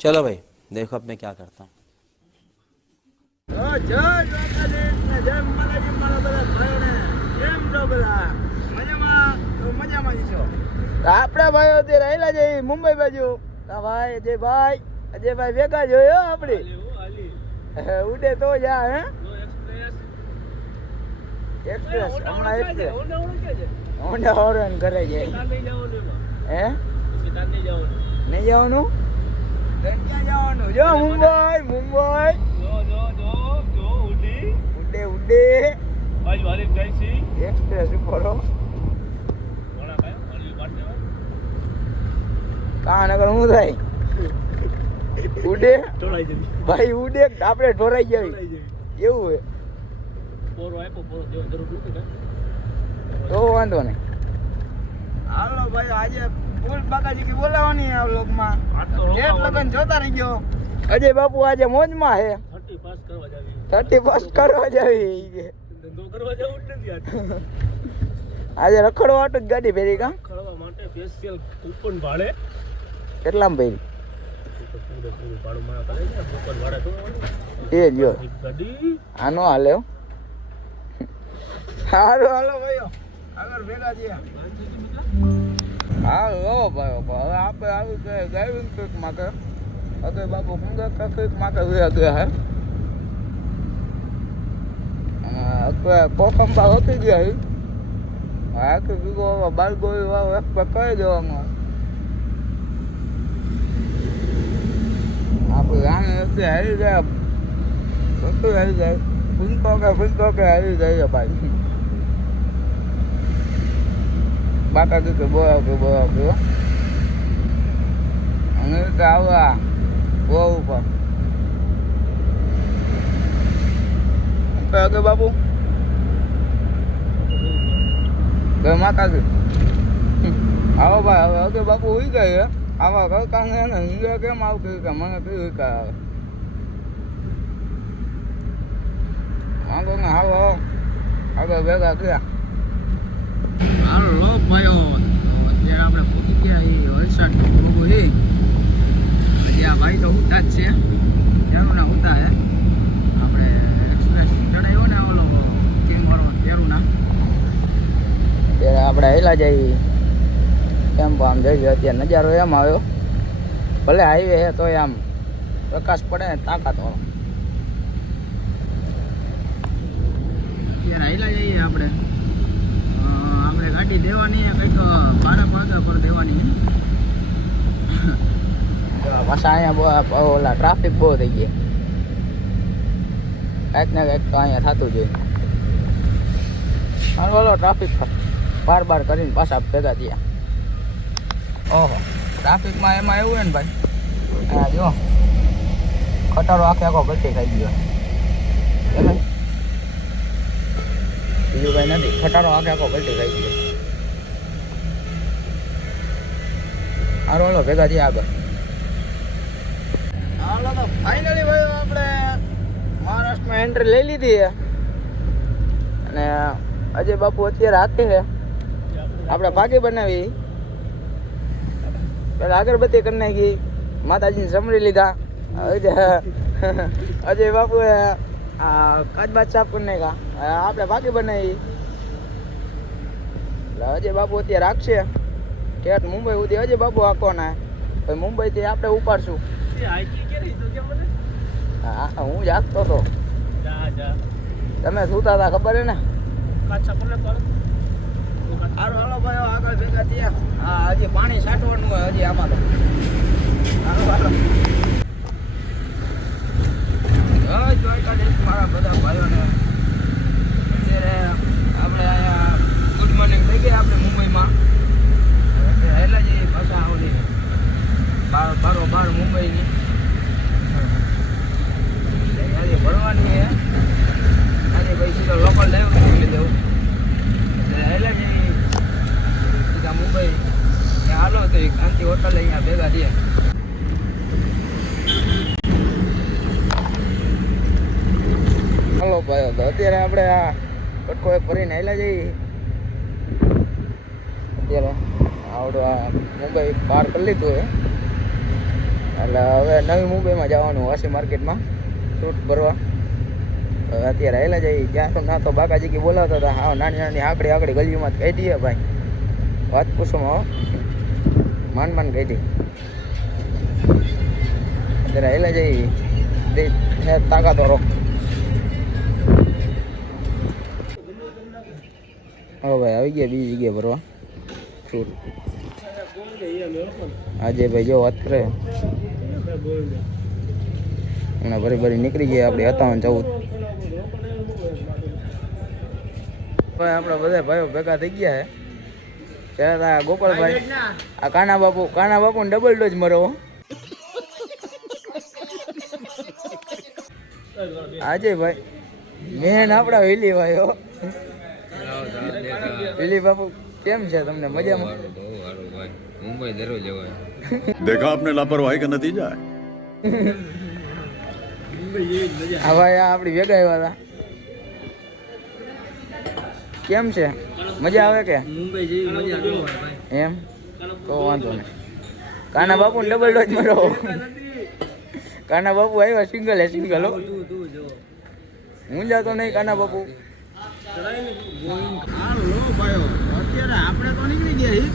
चलो भाई देखो अब मैं क्या करता हूँ। આપડા ભાઈઓ અત્યારે આયલા જઈ મુંબઈ બાજુ. ભાઈ અજયભાઈ ભેગા જોયો આપડી ઉડે તો જા હે એક્સપ્રેસ હમણાં એક્સપ્રેસ હોન્ડા હોરન કરે જાય હે નહીં જવાનું ક્યાં જવાનું જો મુંબઈ ઉડે એક્સપ્રેસ ઉપર કાનગર હું થાય ઉડે ભાઈ ઉડે આપણે ઢોરાઈ જાય એવું હે તો વાંધો નહીં. હાલો ભાઈ આજે ફૂલ બાકાજી કી બોલાવાની આ વ્લોગમાં જેટ લગન જોતા રહી ગયો. અજય બાપુ આજે મોજમાં હે 31 કરવા જાવી આજે રખડવા આટું જ ગાડી ભેરી કા રખડવા માટે સ્પેશિયલ કૂપન ભાડે કેટલામાં ભેરી ભાડું માં કરે છે કૂપન ભાડે તો એ જો ગાડી આનો હાલે હાલો ભાઈઓ આગળ ભેગા થયા. હાલો ભાઈઓ હવે આપણે આવી કે ડ્રાઇવિંગ ટ્રીક માટે અગે બાપુ કુંગા ટ્રીક માટે ગયા હે કોકંબા હોતી ગયા હે આખી બીગો બાલગોઈ વાવ એક પર કહી દેવાનું આપણે રાણી એટલે હારી ગયા બધું હારી જાય ભૂંકો કે હારી જાય ભાઈ બાકા કે બોલાવ અને આવવા બહુ ઉપર કે બાપુ કે માતાજી આવો ભાઈ હવે કે બાપુ ઉઈ ગઈ આવા કરતા ને હિંગે કેમ આવતી કે મને કઈ કા આવે વાંધો ને હાલો આગળ ભેગા ગયા. હાલો ભાઈઓ અત્યારે આપણે પહોંચી ગયા એ વલસાડ બહુ એ ત્યાં ભાઈ તો ઉતા જ છે ત્યાંનું ના ઉતા હે આપણે એક્સપ્રેસ ચડાવ્યો ને ઓલો કિંગવાળો તેરુના ત્યારે આપણે હેલા જઈએ એમ આમ જઈએ. અત્યારે નજારો એમ આવ્યો ભલે હાઈવે હે તો આમ પ્રકાશ પડે ને તાકાત વાળો. અત્યારે હેલા જઈએ આપણે ગાડી દેવાની કંઈક ભાડા પર દેવાની પાછા અહીંયા ઓલા ટ્રાફિક બહુ થઈ ગયા કંઈક ને કંઈક તો અહીંયા થતું જોઈએ. ઓલો ટ્રાફિક બાર કરીને પાછા ભેગા થયા. ઓહો ટ્રાફિકમાં એમાં એવું હોય ને ભાઈ હા જો ખટારો આખો ગટી ખાઈ ગયો બીજું કઈ નથી ખટારો આખો ગટી ખાઈ ગયો. હારો હાલો ભેગા થયા આગળ. હાલો તો ફાઇનલી ભાઈ આપણે મહારાષ્ટ્રમાં એન્ટ્રી લઈ લીધી અને અજય બાપુ અત્યારે હાથે છે આપણે ભાગી બનાવી પેલા અગરબત્તી કરી નાખી માતાજીને સમરી લીધા. અજય બાપુએ કાચબાજ સાફ કરી નાખ્યા આપણે ભાગી બનાવી એટલે અજય બાપુ અત્યારે રાખશે ઠેઠ મુંબઈ સુધી અજય બાપુ આખવાના પછી મુંબઈથી આપણે ઉપાડશું. હા હું જ હાંકતો હતો તમે સુતા હતા ખબર હે ને. હાલો હાલો ભાઈ આગળ ભેગા થયા. હા હજી પાણી છાંટવાનું હોય હજી આમાં તો. હાલો હાલો મારા બધા ભાઈઓને અત્યારે આપણે અહીંયા ગુડ મોર્નિંગ થઈ ગયા આપણે મુંબઈમાં હેલા જઈએ પાછા આવડી બાર મુંબઈની આજે ભણવાની છે આજે ભાઈ સીધો લોકલ ડ્રાઈવર મોકલી દેવું એટલે હેલા જઈએ સીધા મુંબઈ ત્યાં હાલો તો કાંતિ હોટલ અહીંયા ભેગા થયા. હાલો ભાઈ તો અત્યારે આપણે આ કટકો એક ભરીને હેલા જઈએ. અત્યારે આવડું આ મુંબઈ પાર કરી લીધું એટલે હવે નવી મુંબઈમાં જવાનું વાસી માર્કેટમાં ફ્રૂટ ભરવા. હવે અત્યારે આવેલા જઈએ ત્યાં તો ના તો બાકાજી કે બોલાવતા હતા. હા નાની નાની આકડી ગલીઓમાં કહી દઈએ ભાઈ, વાત પૂછોમાં માંડ કહી દઈએ. અત્યારે આવેલા જઈએ તાકાતો રો. હવે ભાઈ આવી ગયા બીજી જગ્યાએ ભરવા ફ્રૂટ. આજે ભાઈ જો વાત કરે હમણાં ભરી નીકળી ગયા આપણે 57-14. ભાઈ આપણા બધા ભાઈઓ ભેગા થઈ ગયા છે. ત્યારે ગોપાલભાઈ આ કાના બાપુ ને ડબલ ડોઝ મરો. આજે ભાઈ મેન આપણા વિલી ભાઈઓ. વિલી બાપુ કેમ છે તમને? મજામાં? मुंबई दररोज जवाय देखा आपने लापरवाही का नतीजा है. હા ભાઈ આપણી ભેગા આવ્યા હતા. કેમ છે? મજા આવે કે? મુંબઈ જેવી મજા ન આવે ભાઈ. એમ તો વાંધો નહીં. કાના બાપુ ને ડબલ ડોઝ મરો. કાના બાપુ આવ્યા સિંગલ હો. તું જો હું જાતો નહીં કાના બાપુ. અત્યારે આપણે તો નીકળી ગયા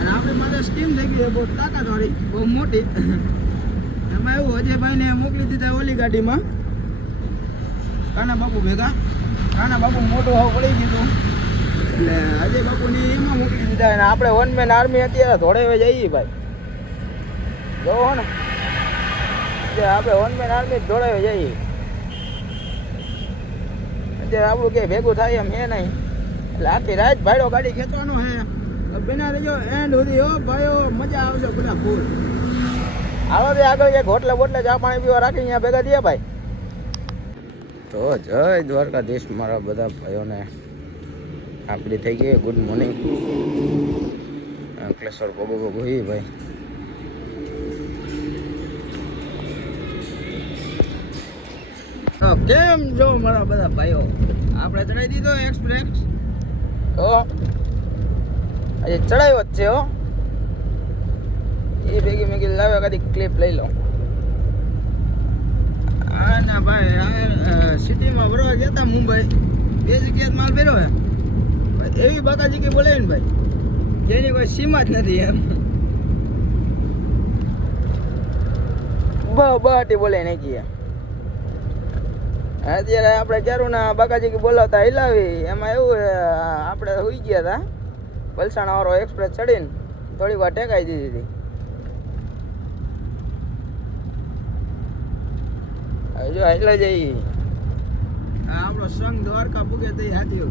અને આપણી માથે સ્કીમ થઈ ગઈ બહુ તાકાતવાળી, બહુ મોટી. એમાં એવું અજયભાઈને મોકલી દીધા ઓલી ગાડીમાં કાના બાપુ ભેગા. કાના બાપુ મોટું હાવ પડી ગયું એટલે અજય બાપુને એમાં મોકલી દીધા. અને આપણે વન મેન આર્મી અત્યારે ધોળે જઈએ ભાઈ. જોવો ને આપણે વન મેન આર્મી ધોળે જઈએ. અત્યારે આપણું ક્યાંય ભેગું થાય એમ હે નહીં. એટલે આખી રાત ભાઈડો ગાડી ખેંચવાનો હે. બેના રહેજો એન્ડ સુધી. હો ભાઈઓ મજા આવશે બધા ફૂલ. હાલો તે આગળ ક્યાંક હોટલે ચા પાણી પીવા રાખી અહીંયા ભેગા થયા ભાઈ. તો જય દ્વારકાધીશ મારા બધા ભાઈઓને. આપણી થઈ ગઈ ગુડ મોર્નિંગ. અંકલેશ્વર ભોગો ભાઈ. તો કેમ છો મારા બધા ભાઈઓ? આપણે ચડાવી દીધો એક્સપ્રેસ. તો આજે ચડાવ્યો જ છે હો. એ ભેગી મેં કીધું લાવે કદી ક્લિપ લઈ લો. હા ના ભાઈ સિટીમાં ભરવા ગયા હતા મુંબઈ. 2 જગ્યાએ માલ ભર્યો હે. એવી બાકાજી કે બોલે ને ભાઈ જેની કોઈ સીમા જ નથી એમ. બહાટી બોલે નહીં ગયા. અત્યારે આપણે ક્યારું ના બાકાજી કે બોલાવતા હિલાવી. એમાં એવું આપણે હોઈ ગયા હતા વલસાડ વાળો એક્સપ્રેસ ચડીને થોડીક વાર ટેકાઈ દીધી હતી. હવે જો હિલા જઈએ. આપણો સંઘ દ્વારકા પૂગે તો હાથી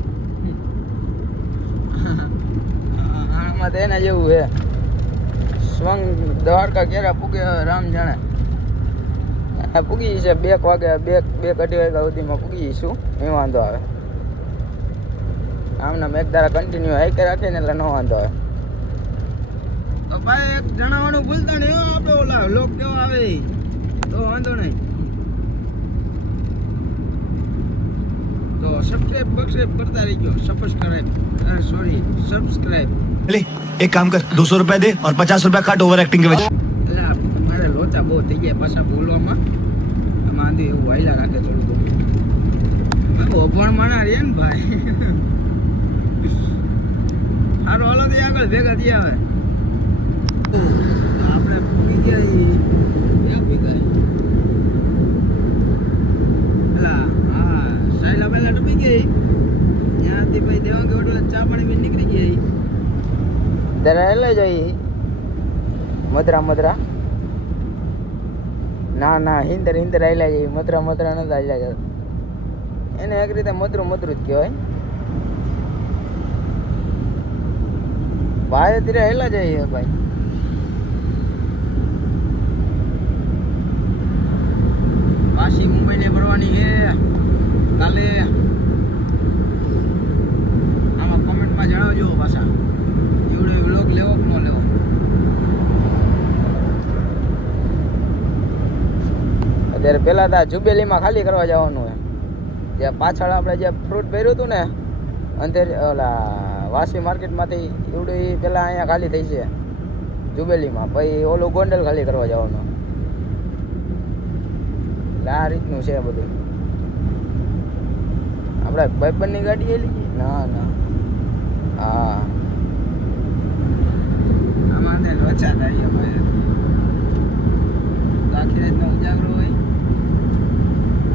આમાં તો એના જેવું છે. સ્વંગ દ્વારકા ક્યારે પૂગે રામ જાણે. પૂગી છે 2 વાગે 2-2:30 વાગ્યા સુધીમાં પૂગી જઈશું. એ વાંધો આવે. આમના એક ધારા કન્ટિન્યુ હાઈકે રાખીને એટલે ન વાંધો આવે. તો ભાઈ એક જણાવવાનું ભૂલતા નહીં આપણે ઓલા લોક કેવા આવે તો વાંધો નહીં. તો સબસ્ક્રાઇબ કરતા રહીજો. સબસ્ક્રાઇબ. एक काम कर 200 रुपए दे और 50 रुपए काट ओवर एक्टिंग के वजह. એટલે મારે લોચા બહુ થઈ ગયા પાછા બોલવામાં. આમાં આંધી એવું વાયલા રાખે થોડું અભણ માણા રે ને ભાઈ. સારો હાલો તે આગળ ભેગા થયા. હવે આપણે પૂગી ગયા ભેગા. પેલા હા સાયલા પહેલા ડૂબી ગઈ. ત્યાંથી ભાઈ દેવાંગ હોટલ ચા પાણી બી નીકળી ગઈ. ત્યારે લઈ જઈ મદરા ના હિંદર આવેલા જઈએ. મદરા નથી આવેલા જતા. એને એક રીતે મદરું જ કહેવાય. ભાઈ ધીરે હેલા જઈએ ભાઈ. પાછી મુંબઈને ભરવાની છે કાલે. આમાં કોમેન્ટમાં જણાવજો પાછા એવડો વ્લોગ લેવો કે ન લેવો. અત્યારે પહેલાં તો જુબેલીમાં ખાલી કરવા જવાનું હોય. જે પાછળ આપણે જે ફ્રૂટ ભર્યું હતું ને અંધેર ઓલા વાસી માર્કેટમાંથી એવડું પહેલાં અહીંયા ખાલી થઈ છે જુબેલીમાં. પછી ઓલું ગોંડલ ખાલી કરવા જવાનું. એટલે આ રીતનું છે બધું. આપણે ભાઈબંધની ગાડી એલી ના ના હા આમાં તે લોચા થાય અમારે આખી રાતનો ઉજાગરો હોય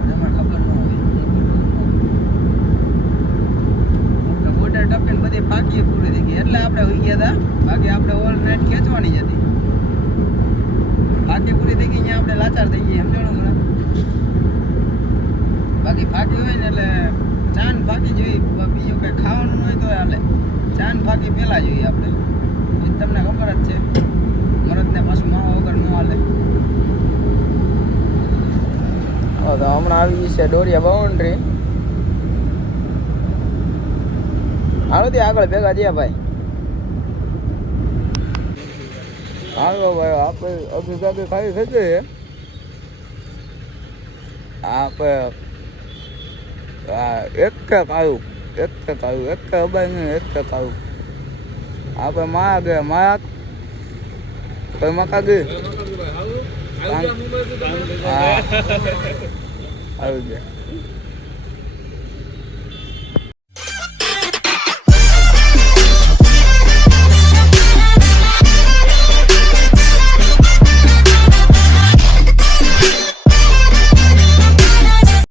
અને અમારે ખબર ન હોય બોર્ડર ટપીને બધી ફાંકી પૂરી થઈ ગઈ એટલે આપણે હોઈ ગયા હતા. બાકી આપણે ઓલ નાઇટ ખેંચવાની જ હતી. ફાંકી પૂરી થઈ ગઈ ત્યાં આપણે લાચાર થઈ ગયા સમજણું મને. બાકી ફાંકી હોય ને એટલે ચાન ફાંકી જોઈએ. બીજું કંઈ ખાવાનું હોય તો હાલે. ચાન ફાંકી પહેલાં જોઈએ આપણે. એ તમને ખબર જ છે મરદને પાછું માવા વગર ન હાલે. તો હમણાં આવી છે ડોરિયા બાઉન્ડ્રી. હાલો ત્યાં આગળ ભેગા થયા ભાઈ. હાલો ભાઈ આપણે અભી ગાડી ખાઈ થઈ ગઈ. આપણે એક કે ખાયું અબાઈ નહીં એક કે ખાયું. આપણે માયા ગયા માયા કોઈ મકા ગઈ આવી ગયા.